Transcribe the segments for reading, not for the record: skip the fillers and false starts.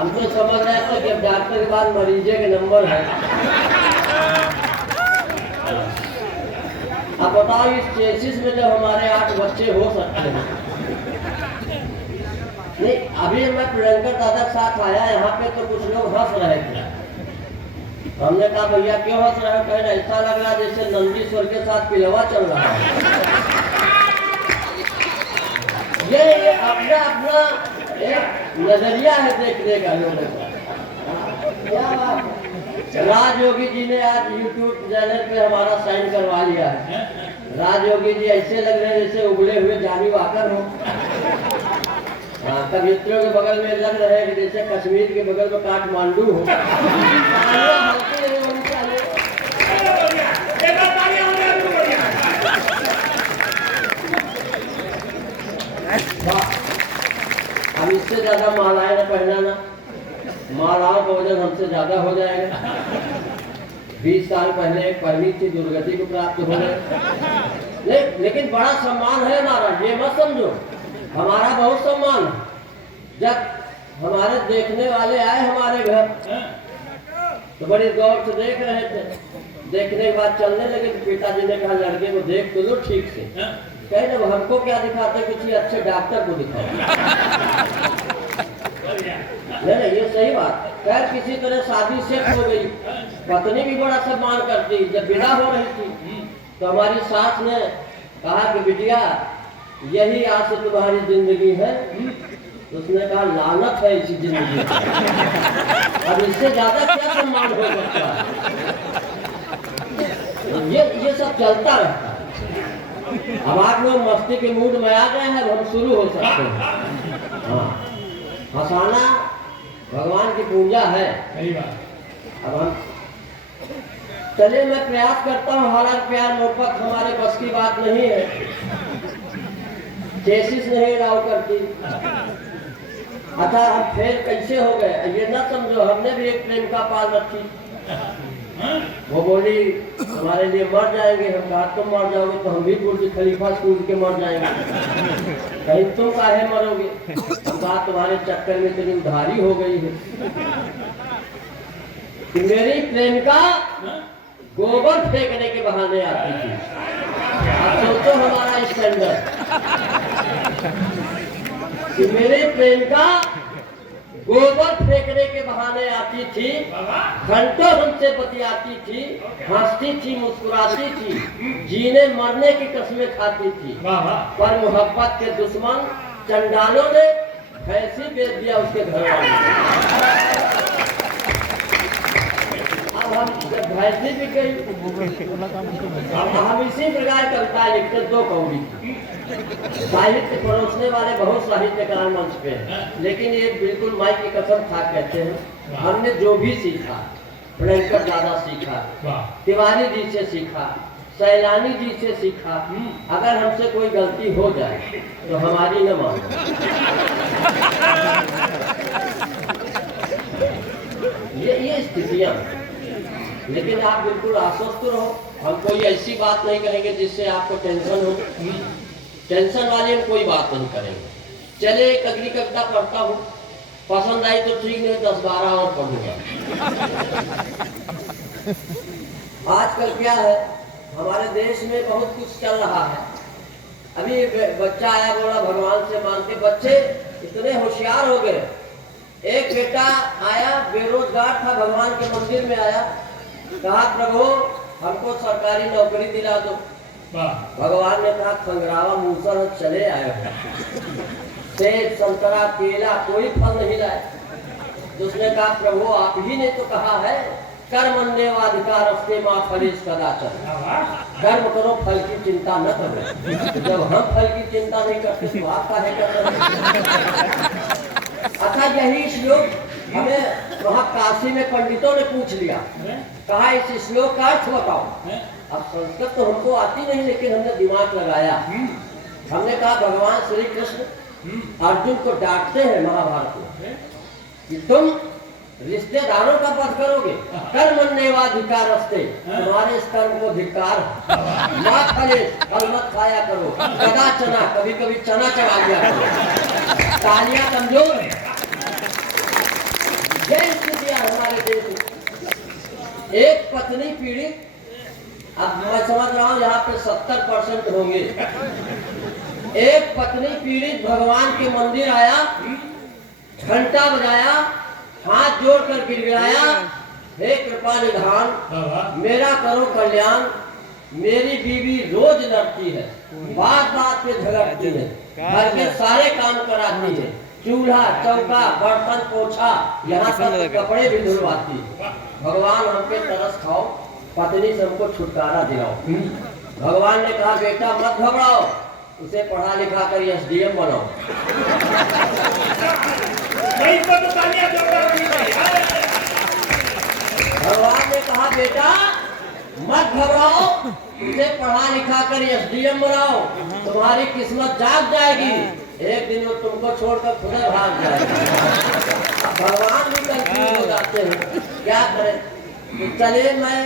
हम तो समझ रहे थे कि डॉक्टर के बाद मरीजे के नंबर है। अब बताओ इस चेसिस में जब हमारे 8 बच्चे हो सकते हैं। नहीं, अभी मैं प्रियंका दादा के साथ आया यहाँ पे तो कुछ लोग हंस रहे थे। हमने कहा भैया क्यों हंस रहे हो? कह रहे ऐसा लग रहा जैसे नंदीश्वर के साथ पिलवा चल रहा है। ये अपना अपना एक नजरिया है देखने का लोगों का। क्या बात है? राज योगी जी ने आज यूट्यूब चैनल पे हमारा साइन करवा लिया है। राज योगी जी ऐसे लग रहे हैं जैसे उबले हुए जानी वाकर हो। कवित्रों के बगल में लग रहे हैं जैसे कश्मीर के बगल में काठमांडू हो। अब इससे ज्यादा मालाएं न पहनाना, मालाओं का वजन हमसे ज्यादा हो जाएगा। 20 साल पहले एक परमिट थी, दुर्गति को प्राप्त हो गए। लेकिन बड़ा सम्मान है हमारा, ये मत समझो। हमारा बहुत सम्मान है। जब हमारे देखने वाले आए हमारे घर तो बड़ी गौर से देख रहे थे। देखने के बाद चलने लगे तो पिताजी ने कहा लड़के को देख तो लो ठीक से। कहे जब हमको क्या दिखाते, किसी अच्छे डॉक्टर को दिखाओ। नहीं, ये सही बात है। खैर किसी तरह शादी सेट हो गई, पत्नी भी बड़ा सम्मान करती। जब विदा हो रही थी तो हमारी सास ने कहा कि बिटिया यही आज से तुम्हारी जिंदगी है। उसने कहा लानत है इसी जिंदगी। अब इससे ज्यादा क्या सम्मान हो सकता है? ये सब चलता रहता है। अब आप लोग मस्ती के मूड में आ गए हैं, हम शुरू हो सकते हैं। हाँ, हंसाना भगवान की पूजा है। अब हम चलिए, मैं प्रयास करता हूँ। हालांकि प्यार मोहब्बत हमारे बस की बात नहीं है, चेसिस नहीं राव करती। अच्छा, हम फिर कैसे हो गए ये ना समझो। हमने भी एक प्रेमिका पाल रखी। वो बोली हमारे लिए मर जाएंगे। हम कहा तुम मर जाओगे तो हम भी बुर्ज खलीफा कूद के मर जाएंगे। कहीं तुम काहे मरोगे? हम कहा तुम्हारे चक्कर में इतनी उधारी हो गई है कि मेरी प्रेमिका गोबर फेंकने के बहाने आती थी। अब सोचो हमारा स्टैंडर्ड कि मेरी प्रेमिका गोबर फेंकने के बहाने आती थी, घंटों हमसे बतियाती थी, हंसती थी, मुस्कुराती थी, जीने मरने की कस्में खाती थी। पर मोहब्बत के दुश्मन चंडालों ने भैंसी बेच दिया उसके घर वालों। अब हम जब भैंसी भी गई, हम इसी प्रकार कविता लिखते 2 कौड़ी। साहित्य परोसने वाले बहुत साहित्यकार मंच पे हैं, लेकिन ये बिल्कुल माई की कसम खा कहते हैं। हमने जो भी सीखा, प्रियंका दादा सीखा, तिवारी जी से सीखा, सैलानी जी से सीखा। अगर हमसे कोई गलती हो जाए तो हमारी न मानो। ये स्थितियां। लेकिन आप बिल्कुल आश्वस्त रहो, हम कोई ऐसी बात नहीं करेंगे जिससे आपको टेंशन हो। टेंशन वाली हम कोई बात नहीं करेंगे। चले एक अगली कविता पढ़ता हूँ, पसंद आई तो ठीक, नहीं 10-12 और पढ़ूंगा। आजकल क्या है, हमारे देश में बहुत कुछ चल रहा है। अभी बच्चा आया, बोला भगवान से मांगते। बच्चे इतने होशियार हो गए। एक बेटा आया, बेरोजगार था, भगवान के मंदिर में आया, कहा प्रभु हमको सरकारी नौकरी दिला दो। भगवान ने कहा खंगरावा मूसर चले आए, सेब संतरा केला कोई फल नहीं लाए। तो उसने कहा प्रभु आप ही ने तो कहा है कर्मण्येवाधिकार अस्ते मा फलेषु कदाचन, कर्म करो फल की चिंता न करो। जब हम फल की चिंता नहीं करते तो आप काहे कर रहे? अच्छा, यही श्लोक हमें वहाँ काशी में पंडितों ने पूछ लिया, कहा इस श्लोक का अर्थ बताओ। अब संस्कृत तो हमको आती नहीं, लेकिन हमने दिमाग लगाया। हमने कहा भगवान श्री कृष्ण अर्जुन को डांटते हैं महाभारत में कि तुम रिश्तेदारों का वध करोगे, कर्मण्येवाधिकार अस्ते, तुम्हारे इस कर्म को धिक्कार। मां फले फल मत खाया करो, कदा चना कभी कभी चना चढ़ा दिया करो। तालियां कमजोर है। ये स्थिति है हमारे देश में। एक पत्नी पीड़ित, अब मैं समझ रहा हूँ यहाँ पे 70% होंगे। एक पत्नी पीड़ित भगवान के मंदिर आया, घंटा बजाया, हाथ जोड़कर गिड़गिड़ाया, हे कृपा निधान, मेरा करो कल्याण, मेरी बीवी रोज लड़ती है, बात बात पे झगड़ती है, घर के सारे काम कराती है, चूल्हा चौका बर्तन पोछा, यहाँ तक कपड़े भी धुलवाती है। भगवान हम पे तरस खाओ, पत्नी से हमको छुटकारा दिलाओ। भगवान ने कहा बेटा मत घबराओ, उसे पढ़ा लिखा कर SDM बनाओ। भगवान ने कहा बेटा मत घबराओ, उसे पढ़ा लिखा कर SDM बनाओ, तुम्हारी किस्मत जाग जाएगी, एक दिन वो तुमको छोड़कर खुद भाग जाएगा। भगवान भी कंफ्यूज हो जाते हैं, क्या करें। तो चलिए, मैं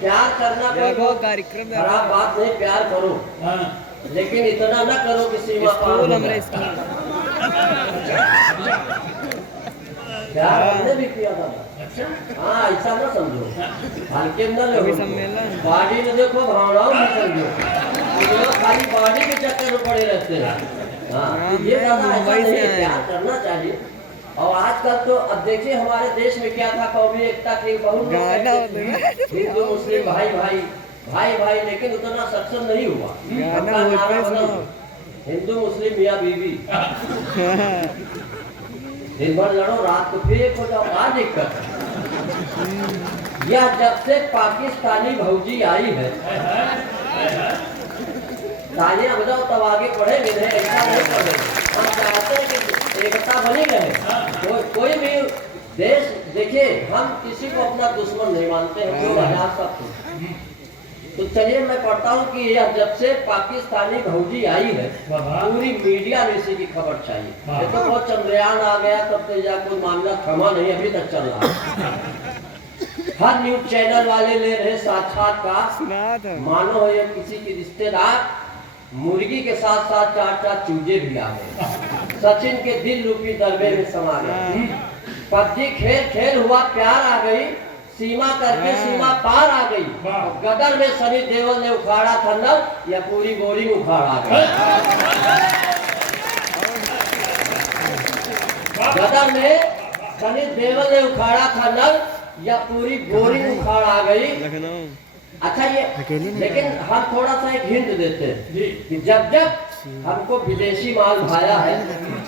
प्यार करना कोई कार्यक्रम खराब बात नहीं, प्यार करो, लेकिन इतना न करो कि सीमा पार हो जाए। प्यार हमने भी किया था। हाँ, ऐसा न समझो, हल्के न लो, बॉडी में देखो, भावनाओं में समझो, लोग खाली बॉडी के चक्कर में पड़े रहते हैं। हाँ, ये ऐसा नहीं, प्यार करना चाहिए। और आजकल तो अब देखिए हमारे देश में क्या था, कौमी एकता की बहुत हिंदू मुस्लिम भाई भाई भाई भाई, लेकिन उतना सक्षम नहीं हुआ। हिंदू मुस्लिम मियाँ बीवी, दिन भर लड़ो, रात को फिर एक हो जाओ, क्या दिक्कत है। यह जब से पाकिस्तानी भौजी आई है, तालियां बजाओ तब आगे बढ़ेंगे, नहीं ऐसा नहीं पढ़ेंगे। हम चाहते हैं कि एकता बनी रहे। कोई भी देश देखिए, हम किसी को अपना दुश्मन नहीं मानते हैं, जो आजाद सब कुछ। तो चलिए, मैं पढ़ता हूँ कि यह जब से पाकिस्तानी भौजी आई है, पूरी मीडिया में इसी की खबर चाहिए। ये तो बहुत चंद्रयान आ गया, तब तो या कोई मामला थमा नहीं, अभी तक चल रहा है। हर न्यूज चैनल वाले ले रहे साक्षात्कार, मानो ये किसी की रिश्तेदार। मुर्गी के साथ साथ 4 चूजे भी आ गए, सचिन के दिल रूपी दरबे में समा गए। पबजी खेल खेल हुआ, प्यार आ गई, सीमा करके सीमा पार आ गई। गदर में सनी देओल ने उखाड़ा था नल, या पूरी बोरिंग उखाड़ा गई। गदर में सनी देओल ने उखाड़ा था नल, या पूरी बोरिंग उखाड़ आ गई। अच्छा, ये लेकिन हम थोड़ा सा एक हिंट देते हैं कि जब जब हमको विदेशी माल भाया है,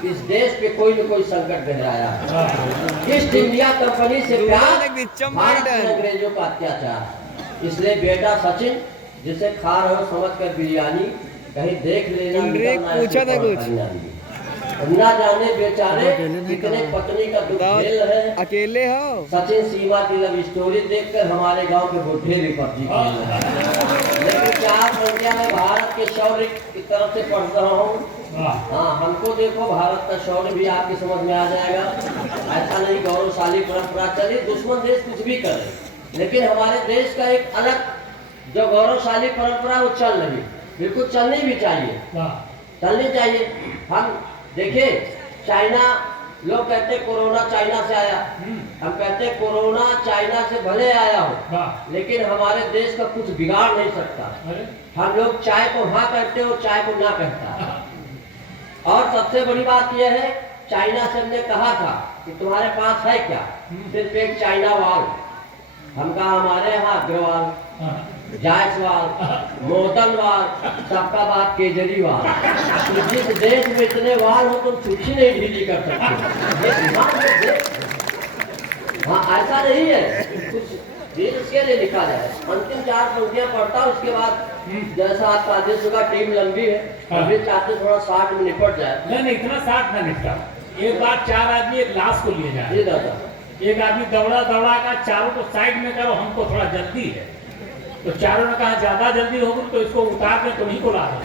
इस देश पे कोई न कोई संकट गहराया है। ईस्ट इंडिया कंपनी से प्यार, भारत में अंग्रेजों का अत्याचार। इसलिए बेटा सचिन, जिसे खा रहे हो समझ कर बिरयानी, कहीं देख लेना, पूछा था कुछ न जाने बेचारे कितने पत्नी का दुख झेल रहे हैं। अकेले हो। सचिन सीमा की लव स्टोरी देखकर हमारे गांव के बुढ़े भी पबजी खेल रहे हैं। लेकिन चार संख्या में भारत के शौर्य की तरफ से पढ़ रहा हूँ। हाँ, हमको देखो, भारत का शौर्य भी आपकी समझ में आ जाएगा। ऐसा नहीं गौरवशाली परंपरा चली, दुश्मन देश कुछ भी करे, लेकिन हमारे देश का एक अलग जो गौरवशाली परंपरा वो चल रही, बिल्कुल चलनी भी चाहिए, चलनी चाहिए। हम देखिए, चाइना, लोग कहते कोरोना चाइना से आया, हम कहते कोरोना चाइना से भले आया हो, लेकिन हमारे देश का कुछ बिगाड़ नहीं सकता। हम लोग चाय को हाँ कहते हो, चाय को ना कहता। और सबसे बड़ी बात यह है, चाइना से हमने कहा था कि तुम्हारे पास है क्या, सिर्फ एक चाइना वाल। हम कहा हमारे यहाँ अग्रवाल, जायसवाल, मोदनवाल, सबका बात केजरीवाल। तो जिस देश में इतने वाल हो तुम सूची नहीं ढीली कर सकते। हाँ, ऐसा नहीं है, कुछ इसके लिए लिखा जाए। अंतिम 4 पंक्तियां पढ़ता हूँ, उसके बाद जैसा आपका आदेश होगा। टीम लंबी है, अभी चाहते थोड़ा 60 में निपट जाए। नहीं, इतना 60 ना निपटा। एक बार 4 आदमी एक लाश को लिए जाए। जी दादा। एक आदमी दौड़ा का चारों को साइड में करो, हमको थोड़ा जल्दी है। तो चारों ने कहा ज्यादा जल्दी होगी तो इसको उतार के तुम्हीं को ला दो।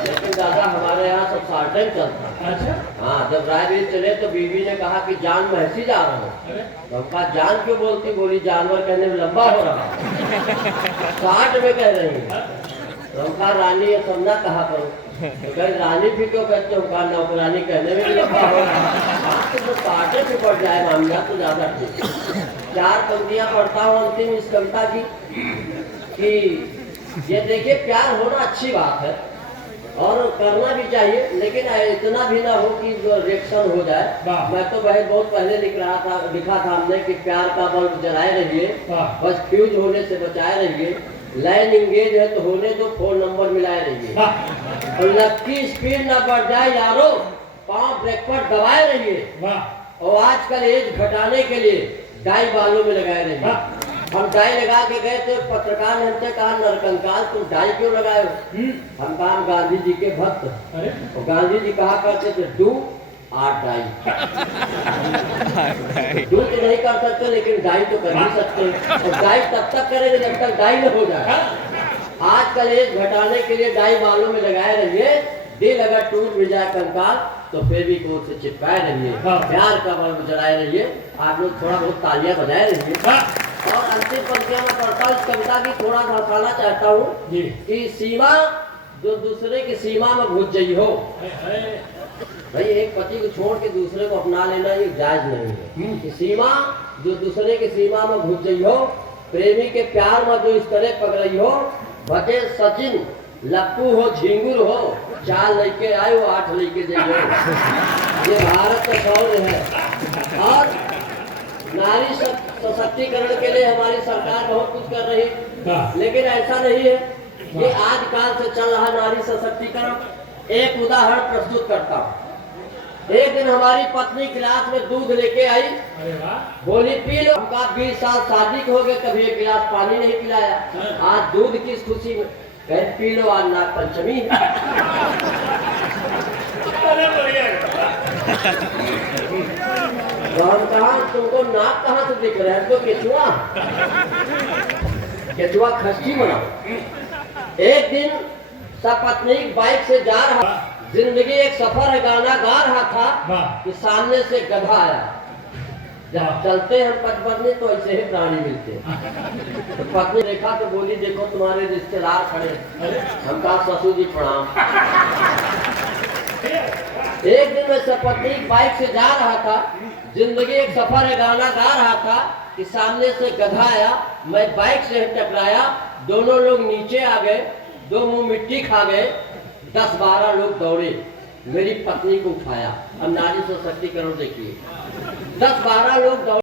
लेकिन दादा हमारे यहाँ सब शार्ट टाइम चलता है। अच्छा। हाँ, जब रायवीर चले तो बीवी ने कहा कि जान मैं ऐसी जा रहा हूँ। तो हम कहा जान क्यों बोलती, बोली जानवर कहने में लंबा हो रहा है। 60 में कह रही है। हम कहा रानी ये सब ना कहा करो। तो कहे रानी भी क्यों कहते हो? कहा नौकरानी कहने में भी लंबा हो रहा है, तो काटे पे पड़ जाए मामला तो ज्यादा ठीक। 4 पंक्तियां पढ़ता हूँ अंतिम इस कविता की कि ये देखिए प्यार होना अच्छी बात है और करना भी चाहिए, लेकिन इतना भी ना हो कि जो रिएक्शन हो जाए। मैं तो भाई बहुत पहले लिखा था हमने कि प्यार का बल्ब जलाए रहिए, बस फ्यूज होने से बचाए रहिए, लाइन इंगेज है तो होने दो, फोन नंबर मिलाए रहिए, और लक्की स्पीड ना बढ़ जाए यारो, पांव ब्रेक पर दबाए रहिए, और आजकल एज घटाने के लिए डाई बालों में लगाए रहिए। हम डाई लगा के गए थे, पत्रकार ने हमसे कहा नरकंकाल तुम डाई क्यों लगाए हो? हम कहा गांधी जी के भक्त, और गांधी जी कहा करते थे डू आर डाई। डू तो नहीं कर सकते लेकिन डाई तो कर ही सकते, और डाई तब तक करेंगे जब तक डाई न हो जाए। आजकल एज घटाने के लिए डाई बालों में लगाए रहिए, दिल अगर टूट भी जाए कंकाल तो फिर भी कोर्ट से चिपकाए रहिए, प्यार का बल्ब जलाए रहिए। आप लोग थोड़ा बहुत तालियां बजाए रहिए। और अंतिम पंक्तियां मैं पढ़ता हूँ इस कविता की, थोड़ा घटाना चाहता हूँ कि सीमा जो दूसरे की सीमा में घुस गई हो। भाई एक पति को छोड़ के दूसरे को अपना लेना ये जायज नहीं है। कि सीमा जो दूसरे की सीमा में घुस गई हो, प्रेमी के प्यार में जो इस तरह पकड़ी हो, बचे सचिन लप्पू हो झिंगुर हो, 4 लड़के आए हो 8 लड़के दे गए। ये भारत का गौरव है। और नारी सशक्तिकरण के लिए हमारी सरकार बहुत कुछ कर रही है, लेकिन ऐसा नहीं है। ये आजकल से चल रहा नारी सशक्तिकरण। एक उदाहरण प्रस्तुत करता हूँ। एक दिन हमारी पत्नी क्लास में दूध लेके आई, बोली पी लो। हमका 20 साल शादी हो गए, कभी एक गिलास पानी नहीं पिलाया, आज दूध किस खुशी में? कहे पी लो, आज नाग पंचमी है। तो हम कहा तुमको नाक कहाँ से दिख रहा है? तो केचुआ केचुआ खस्ती बनाओ। एक दिन सपत्नीक बाइक से जा रहा, जिंदगी एक सफर है गाना गा रहा था कि सामने से गधा आया। जब चलते हैं बचपन में तो ऐसे ही प्राणी मिलते हैं। तो पत्नी देखा तो बोली देखो तुम्हारे रिश्तेदार खड़े। हम कहा ससुर जी प्रणाम। एक दिन मैं सपत्नी बाइक से जा रहा था, जिंदगी एक सफर है गाना गा रहा था कि सामने से गधा आया, मैं बाइक से टकराया, दोनों लोग नीचे आ गए, 2 मुंह मिट्टी खा गए, 10-12 लोग दौड़े, मेरी पत्नी को उठाया। अब नारी सशक्तिकरण देखिए, 10-12 लोग दौड़े।